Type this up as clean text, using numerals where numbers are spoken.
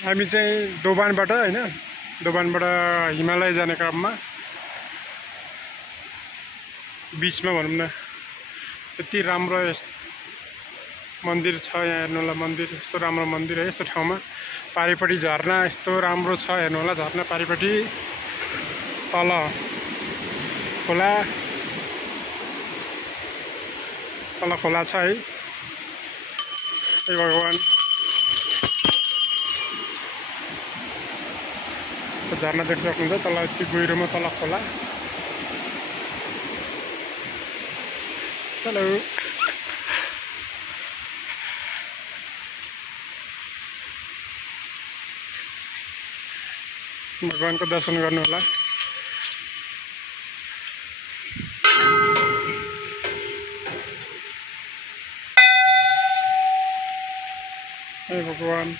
हामी चाहिँ दोभानबाट हैन दोभानबाट हिमालय जाने क्रममा बीचमा भनौं न यति राम्रो मन्दिर छ यहाँ हेर्नु होला मन्दिर यस्तो राम्रो मन्दिर है यस्तो ठाउँमा पारिपट्टि झरना यस्तो राम्रो छ हेर्नु होला झरना पारिपट्टि तल खोला छ है हे भगवान झरना देख्न सक्नुहुन्छ तल यति गहिरोमा तल खोला हेलो भगवानको दर्शन गर्नु होला हे भगवान